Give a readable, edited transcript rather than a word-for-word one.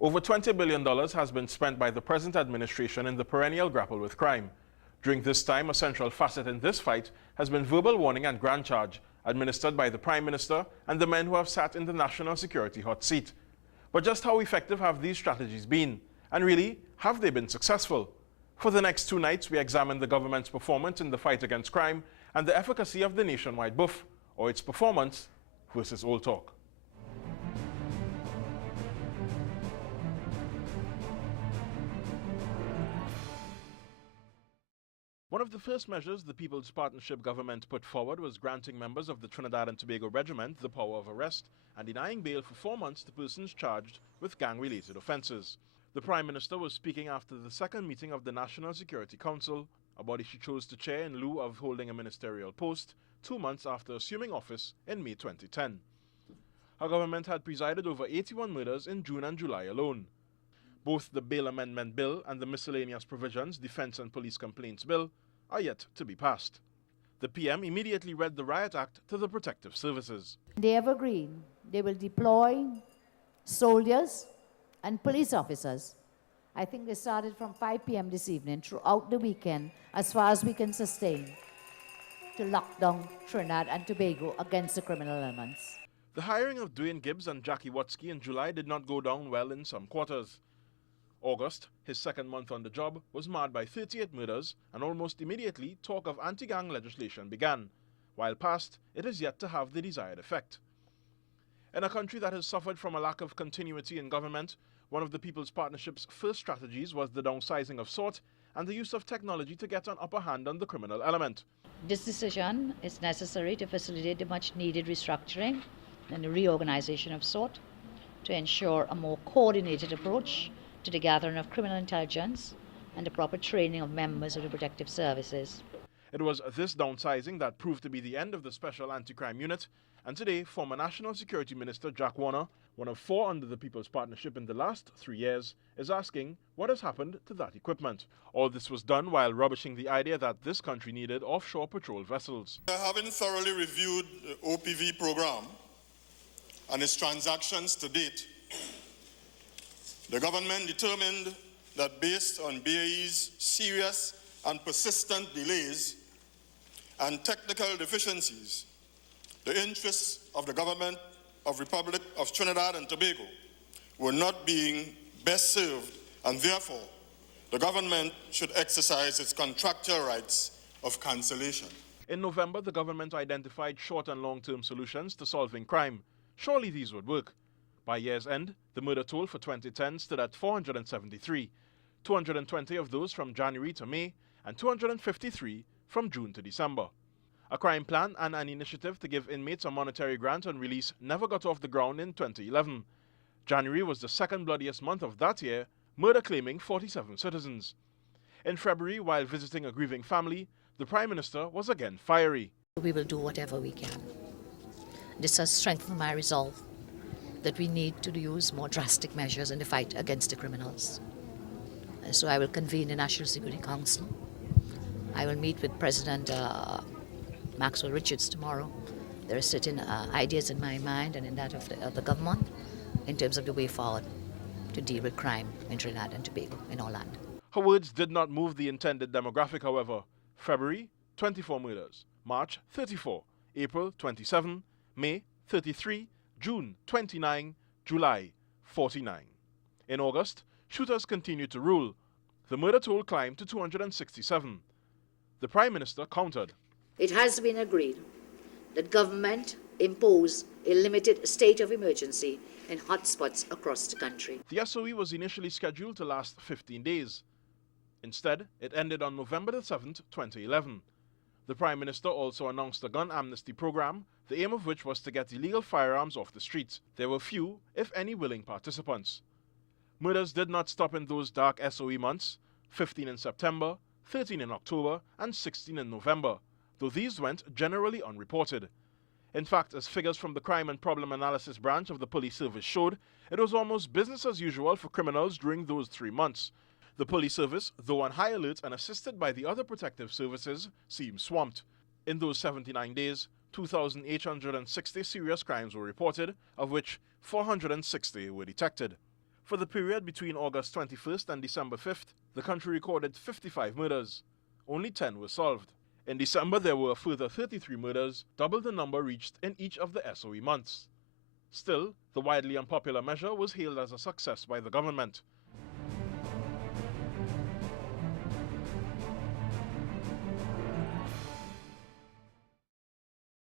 Over $20 billion has been spent by the present administration in the perennial grapple with crime. During this time, a central facet in this fight has been verbal warning and grand charge administered by the Prime Minister and the men who have sat in the national security hot seat. But just how effective have these strategies been? And really, have they been successful? For the next 2 nights, we examine the government's performance in the fight against crime and the efficacy of the nationwide BUF, or its performance versus old talk. One of the first measures the People's Partnership government put forward was granting members of the Trinidad and Tobago Regiment the power of arrest and denying bail for 4 months to persons charged with gang-related offences. The Prime Minister was speaking after the second meeting of the National Security Council, a body she chose to chair in lieu of holding a ministerial post 2 months after assuming office in May 2010. Her government had presided over 81 murders in June and July alone. Both the Bail Amendment Bill and the Miscellaneous Provisions Defence and Police Complaints Bill are yet to be passed. The PM immediately read the Riot Act to the protective services. They have agreed they will deploy soldiers and police officers. I think they started from 5 p.m. this evening throughout the weekend, as far as we can sustain, to lock down Trinidad and Tobago against the criminal elements. The hiring of Dwayne Gibbs and Jackie Watsky in July did not go down well in some quarters. August, his second month on the job, was marred by 38 murders, and almost immediately talk of anti-gang legislation began. While passed, it is yet to have the desired effect. In a country that has suffered from a lack of continuity in government, one of the People's Partnership's first strategies was the downsizing of SORT and the use of technology to get an upper hand on the criminal element. This decision is necessary to facilitate the much-needed restructuring and the reorganization of SORT to ensure a more coordinated approach to the gathering of criminal intelligence and the proper training of members of the protective services. It was this downsizing that proved to be the end of the Special Anti-Crime Unit, and today, former National Security Minister Jack Warner, one of 4 under the People's Partnership in the last 3 years, is asking what has happened to that equipment. All this was done while rubbishing the idea that this country needed offshore patrol vessels. Having thoroughly reviewed the OPV program and its transactions to date, the government determined that based on BAE's serious and persistent delays and technical deficiencies, the interests of the government of Republic of Trinidad and Tobago were not being best served, and therefore the government should exercise its contractual rights of cancellation. In November, the government identified short and long-term solutions to solving crime. Surely these would work. By year's end, the murder toll for 2010 stood at 473, 220 of those from January to May, and 253 from June to December. A crime plan and an initiative to give inmates a monetary grant on release never got off the ground in 2011. January was the second bloodiest month of that year, murder claiming 47 citizens. In February, while visiting a grieving family, the Prime Minister was again fiery. We will do whatever we can. This has strengthened my resolve that we need to use more drastic measures in the fight against the criminals. So I will convene the National Security Council. I will meet with President Maxwell Richards tomorrow. There are certain ideas in my mind and in that of the government in terms of the way forward to deal with crime in Trinidad and Tobago, in our land. Her words did not move the intended demographic, however. February, 24 murders. March, 34. April, 27. May, 33. June, 29. July, 49. In August, shooters continued to rule. The murder toll climbed to 267. The Prime Minister countered. It has been agreed that government impose a limited state of emergency in hotspots across the country. The SOE was initially scheduled to last 15 days. Instead, it ended on November 7, 2011. The Prime Minister also announced a gun amnesty program, the aim of which was to get illegal firearms off the streets. There were few, if any, willing participants. Murders did not stop in those dark SOE months, 15 in September, 13 in October, and 16 in November, though these went generally unreported. In fact, as figures from the Crime and Problem Analysis branch of the police service showed, it was almost business as usual for criminals during those 3 months. The police service, though on high alert and assisted by the other protective services, seemed swamped. In those 79 days, 2,860 serious crimes were reported, of which 460 were detected. For the period between August 21st and December 5th, the country recorded 55 murders. Only 10 were solved. In December, there were a further 33 murders, double the number reached in each of the SOE months. Still, the widely unpopular measure was hailed as a success by the government.